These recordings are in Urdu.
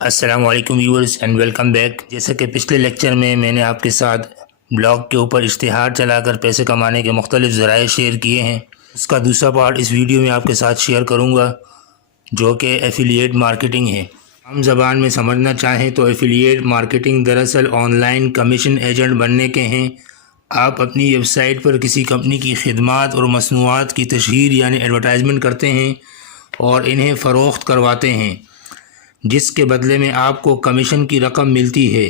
السلام علیکم ویورز اینڈ ویلکم بیک۔ جیسا کہ پچھلے لیکچر میں نے آپ کے ساتھ بلاگ کے اوپر اشتہار چلا کر پیسے کمانے کے مختلف ذرائع شیئر کیے ہیں، اس کا دوسرا پارٹ اس ویڈیو میں آپ کے ساتھ شیئر کروں گا جو کہ ایفیلیٹ مارکیٹنگ ہے۔ عام زبان میں سمجھنا چاہیں تو ایفیلیٹ مارکیٹنگ دراصل آن لائن کمیشن ایجنٹ بننے کے ہیں۔ آپ اپنی ویب سائٹ پر کسی کمپنی کی خدمات اور مصنوعات کی تشہیر یعنی ایڈورٹائزمنٹ کرتے ہیں اور انہیں فروخت کرواتے ہیں، جس کے بدلے میں آپ کو کمیشن کی رقم ملتی ہے۔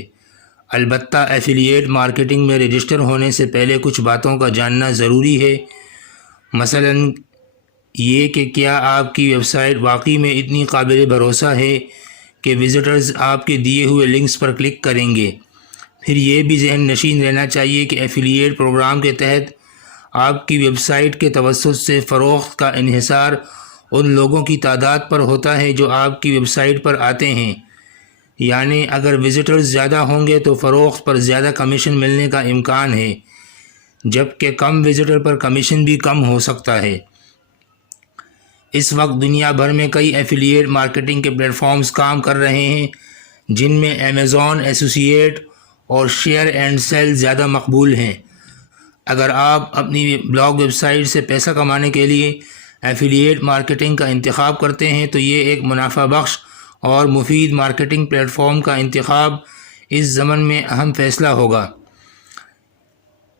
البتہ ایفیلیٹ مارکیٹنگ میں رجسٹر ہونے سے پہلے کچھ باتوں کا جاننا ضروری ہے، مثلا یہ کہ کیا آپ کی ویب سائٹ واقعی میں اتنی قابل بھروسہ ہے کہ وزٹرز آپ کے دیے ہوئے لنکس پر کلک کریں گے۔ پھر یہ بھی ذہن نشین رہنا چاہیے کہ ایفیلیٹ پروگرام کے تحت آپ کی ویب سائٹ کے توسط سے فروخت کا انحصار ان لوگوں کی تعداد پر ہوتا ہے جو آپ کی ویب سائٹ پر آتے ہیں، یعنی اگر وزٹرز زیادہ ہوں گے تو فروخت پر زیادہ کمیشن ملنے کا امکان ہے، جبکہ کم وزٹر پر کمیشن بھی کم ہو سکتا ہے۔ اس وقت دنیا بھر میں کئی ایفیلیٹ مارکیٹنگ کے پلیٹ فارمز کام کر رہے ہیں، جن میں امیزون ایسوسی ایٹ اور شیئر اینڈ سیل زیادہ مقبول ہیں۔ اگر آپ اپنی بلاگ ویب سائٹ سے پیسہ کمانے کے لیے ایفیلیٹ مارکیٹنگ کا انتخاب کرتے ہیں تو یہ ایک منافع بخش اور مفید مارکیٹنگ پلیٹ فارم کا انتخاب اس زمن میں اہم فیصلہ ہوگا۔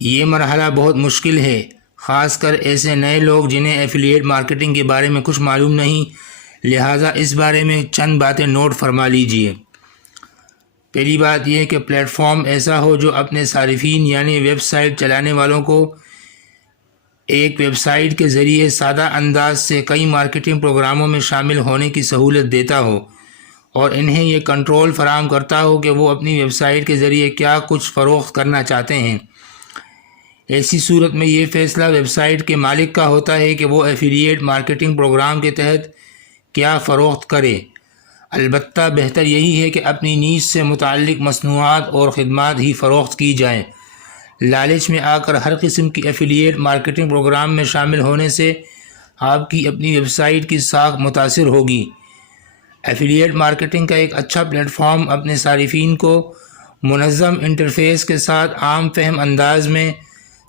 یہ مرحلہ بہت مشکل ہے، خاص کر ایسے نئے لوگ جنہیں ایفیلیٹ مارکیٹنگ کے بارے میں کچھ معلوم نہیں، لہٰذا اس بارے میں چند باتیں نوٹ فرما لیجئے۔ پہلی بات یہ کہ پلیٹ فارم ایسا ہو جو اپنے صارفین یعنی ویب سائٹ چلانے والوں کو ایک ویب سائٹ کے ذریعے سادہ انداز سے کئی مارکیٹنگ پروگراموں میں شامل ہونے کی سہولت دیتا ہو اور انہیں یہ کنٹرول فراہم کرتا ہو کہ وہ اپنی ویب سائٹ کے ذریعے کیا کچھ فروخت کرنا چاہتے ہیں۔ ایسی صورت میں یہ فیصلہ ویب سائٹ کے مالک کا ہوتا ہے کہ وہ ایفیلیٹ مارکیٹنگ پروگرام کے تحت کیا فروخت کرے۔ البتہ بہتر یہی ہے کہ اپنی نیش سے متعلق مصنوعات اور خدمات ہی فروخت کی جائیں۔ لالچ میں آ کر ہر قسم کی ایفیلیٹ مارکیٹنگ پروگرام میں شامل ہونے سے آپ کی اپنی ویب سائٹ کی ساکھ متاثر ہوگی۔ ایفیلیٹ مارکیٹنگ کا ایک اچھا پلیٹ فارم اپنے صارفین کو منظم انٹرفیس کے ساتھ عام فہم انداز میں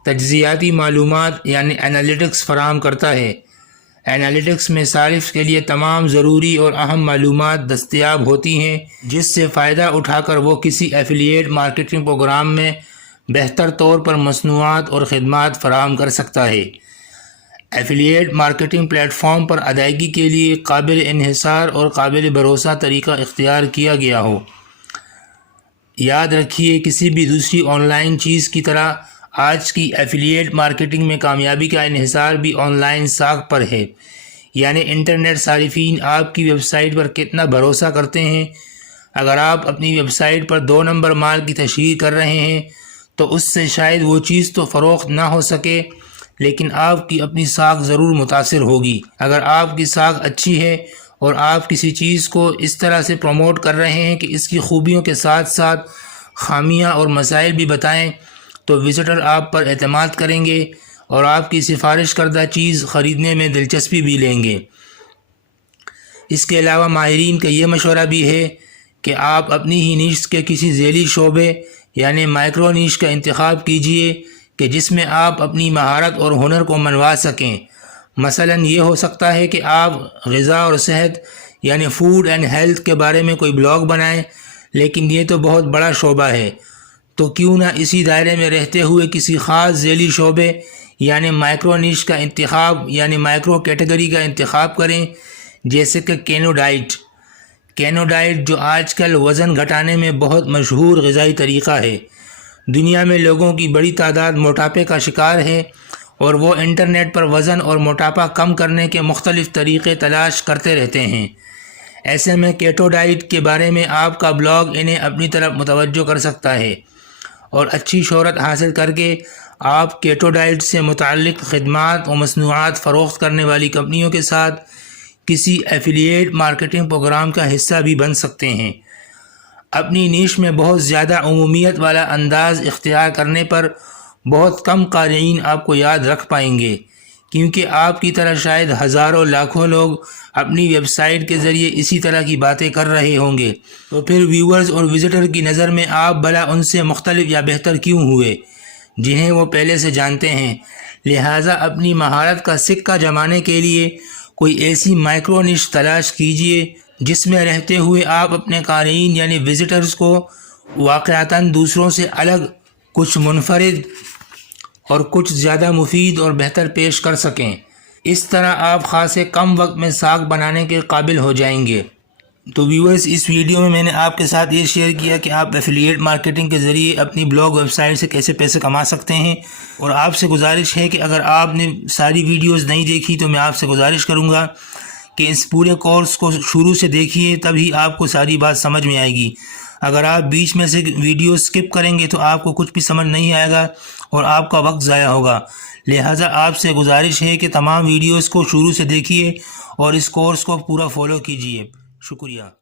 تجزیاتی معلومات یعنی انالیٹکس فراہم کرتا ہے۔ انالیٹکس میں صارف کے لیے تمام ضروری اور اہم معلومات دستیاب ہوتی ہیں، جس سے فائدہ اٹھا کر وہ کسی ایفیلیٹ مارکیٹنگ پروگرام میں بہتر طور پر مصنوعات اور خدمات فراہم کر سکتا ہے۔ ایفیلیٹ مارکیٹنگ پلیٹ فارم پر ادائیگی کے لیے قابل انحصار اور قابل بھروسہ طریقہ اختیار کیا گیا ہو۔ یاد رکھیے، کسی بھی دوسری آن لائن چیز کی طرح آج کی ایفیلیٹ مارکیٹنگ میں کامیابی کا انحصار بھی آن لائن ساکھ پر ہے، یعنی انٹرنیٹ صارفین آپ کی ویب سائٹ پر کتنا بھروسہ کرتے ہیں۔ اگر آپ اپنی ویب سائٹ پر 2 نمبر مال کی تشہیر کر رہے ہیں تو اس سے شاید وہ چیز تو فروخت نہ ہو سکے، لیکن آپ کی اپنی ساکھ ضرور متاثر ہوگی۔ اگر آپ کی ساکھ اچھی ہے اور آپ کسی چیز کو اس طرح سے پروموٹ کر رہے ہیں کہ اس کی خوبیوں کے ساتھ ساتھ خامیاں اور مسائل بھی بتائیں تو وزٹر آپ پر اعتماد کریں گے اور آپ کی سفارش کردہ چیز خریدنے میں دلچسپی بھی لیں گے۔ اس کے علاوہ ماہرین کا یہ مشورہ بھی ہے کہ آپ اپنی ہی نیش کے کسی ذیلی شعبے یعنی مائکرو نیش کا انتخاب کیجئے کہ جس میں آپ اپنی مہارت اور ہنر کو منوا سکیں۔ مثلا یہ ہو سکتا ہے کہ آپ غذا اور صحت یعنی فوڈ اینڈ ہیلتھ کے بارے میں کوئی بلاگ بنائیں، لیکن یہ تو بہت بڑا شعبہ ہے، تو کیوں نہ اسی دائرے میں رہتے ہوئے کسی خاص ذیلی شعبے یعنی مائکرو نیش کا انتخاب یعنی مائکرو کیٹیگری کا انتخاب کریں، جیسے کہ کینو ڈائٹ۔ کینو ڈائٹ جو آج کل وزن گھٹانے میں بہت مشہور غذائی طریقہ ہے۔ دنیا میں لوگوں کی بڑی تعداد موٹاپے کا شکار ہے اور وہ انٹرنیٹ پر وزن اور موٹاپا کم کرنے کے مختلف طریقے تلاش کرتے رہتے ہیں۔ ایسے میں کیٹو ڈائٹ کے بارے میں آپ کا بلاگ انہیں اپنی طرف متوجہ کر سکتا ہے اور اچھی شہرت حاصل کر کے آپ کیٹو ڈائٹ سے متعلق خدمات و مصنوعات فروخت کرنے والی کمپنیوں کے ساتھ کسی ایفیلیٹ مارکیٹنگ پروگرام کا حصہ بھی بن سکتے ہیں۔ اپنی نیش میں بہت زیادہ عمومیت والا انداز اختیار کرنے پر بہت کم قارئین آپ کو یاد رکھ پائیں گے، کیونکہ آپ کی طرح شاید ہزاروں لاکھوں لوگ اپنی ویب سائٹ کے ذریعے اسی طرح کی باتیں کر رہے ہوں گے، تو پھر ویورز اور وزٹر کی نظر میں آپ بھلا ان سے مختلف یا بہتر کیوں ہوئے جنہیں وہ پہلے سے جانتے ہیں؟ لہٰذا اپنی مہارت کا سکہ جمانے کے لیے کوئی ایسی مائکرو نش تلاش کیجئے جس میں رہتے ہوئے آپ اپنے قارئین یعنی وزٹرز کو واقعتاً دوسروں سے الگ، کچھ منفرد اور کچھ زیادہ مفید اور بہتر پیش کر سکیں۔ اس طرح آپ خاصے کم وقت میں ساکھ بنانے کے قابل ہو جائیں گے۔ تو ویورز، اس ویڈیو میں نے آپ کے ساتھ یہ شیئر کیا کہ آپ ایفیلیٹ مارکیٹنگ کے ذریعے اپنی بلاگ ویب سائٹ سے کیسے پیسے کما سکتے ہیں، اور آپ سے گزارش ہے کہ اگر آپ نے ساری ویڈیوز نہیں دیکھی تو میں آپ سے گزارش کروں گا کہ اس پورے کورس کو شروع سے دیکھیے، تبھی آپ کو ساری بات سمجھ میں آئے گی۔ اگر آپ بیچ میں سے ویڈیو سکپ کریں گے تو آپ کو کچھ بھی سمجھ نہیں آئے گا اور آپ کا وقت ضائع ہوگا۔ لہٰذا آپ سے گزارش ہے کہ تمام ویڈیوز کو شروع سے دیکھیے اور اس کورس کو پورا فالو کیجیے۔ شکریہ۔